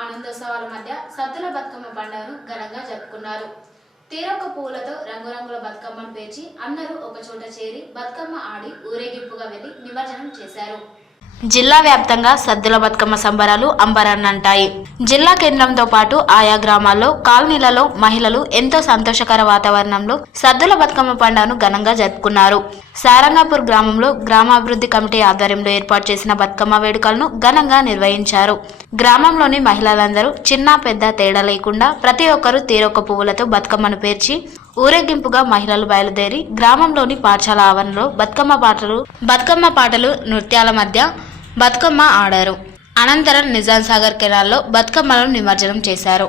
ఆనందోత్సవాల మధ్య సద్దుల బతుకమ్మ పండుగను ఘనంగా జరుపుకున్నారు. తీరొక్క పువ్వులతో రంగురంగుల బతుకమ్మను పేర్చి అందరూ ఒకచోట చేరి బతుకమ్మ ఆడి ఊరేగింపుగా వెళ్లి నిమజ్జనం చేశారు. జిల్లా వ్యాప్తంగా సద్దుల బతుకమ్మ సంబరాలు అంబరాన్నంటాయి. జిల్లా కేంద్రంతో పాటు ఆయా గ్రామాల్లో, కాలనీలలో మహిళలు ఎంతో సంతోషకర వాతావరణంలో సద్దుల బతుకమ్మ పండుగను ఘనంగా జరుపుకున్నారు. సారంగాపూర్ గ్రామంలో గ్రామాభివృద్ధి కమిటీ ఆధ్వర్యంలో ఏర్పాటు చేసిన బతుకమ్మ వేడుకలను ఘనంగా నిర్వహించారు. గ్రామంలోని మహిళలందరూ చిన్న పెద్ద తేడా లేకుండా ప్రతి ఒక్కరూ తీరొక్క పువ్వులతో బతుకమ్మను పేర్చి ఊరేగింపుగా మహిళలు బయలుదేరి గ్రామంలోని పాఠశాల ఆవరణలో బతుకమ్మ పాటలు నృత్యాల మధ్య బతుకమ్మ ఆడారు. అనంతరం నిజాం సాగర్ కెనాల్లో బతుకమ్మలను నిమజ్జనం చేశారు.